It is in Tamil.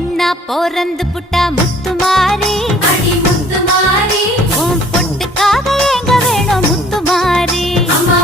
பொண்ணா போறந்து புட்டா முத்துமாரி அடி முத்துமாரி உன் பொட்டுக்காக எங்க வேணும் முத்துமாரி அம்மா